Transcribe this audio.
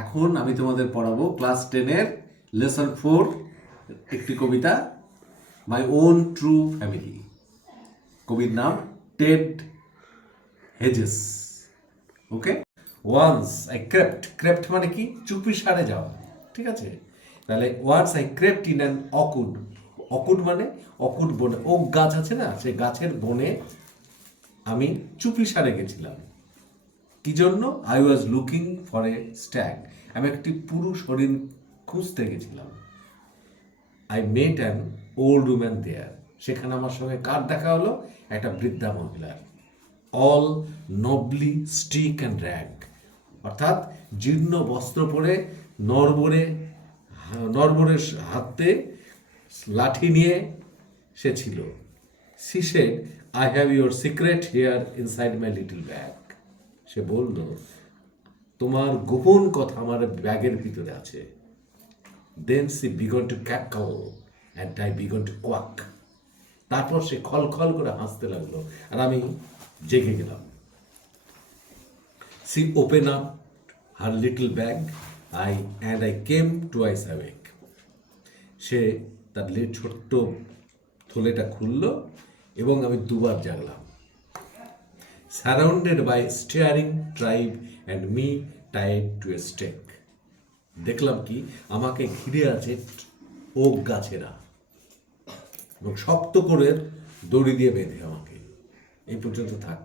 এখন আমি তোমাদের পড়াবো ক্লাস 10-এর লেসন 4 একটি কবিতা, মাই ওন ট্রু ফ্যামিলি। কবির নাম Ted Hughes. Okay, once I crept, crept মানে কি? চুপি সারে যাওয়া, ঠিক আছে? তাহলে once I crept in an oak wood, oak wood মানে অকুড বনে, ওক গাছ আছে না, সে গাছের বনে আমি চুপি সারে গেছিলাম। কি জন্য? I was looking for a stag, আমি একটি পুরুষ হরিণ খুঁজতে গেছিলাম। I met an old woman there, সেখানে আমার সঙ্গে কার দেখা হলো? একটা বৃদ্ধা মহিলার। All knobbly stick and rag, অর্থাৎ জীর্ণ বস্ত্র পরে নরবরে নরবরের হাতে লাঠি নিয়ে সে ছিল। She said, I have your secret here inside my little bag, সে বলল তোমার গোপন কথা আমার ব্যাগের ভিতরে আছে। Then she began to cackle and I began to quack, তারপর সে খলখল করে হাসতে লাগলো আর আমি জেগে গেলাম। She open up her little bag I came to eyes awake, সে তার ছোট্ট থলেটা খুলল এবং আমি দুবার জাগলাম। Surrounded by staring tribe and me tied to a stake, দেখলাম কি আমাকে ঘিরে আছে ওক গাছেরা এবং শক্ত করে দড়ি দিয়ে বেঁধে আমাকে। এই পর্যন্ত থাক।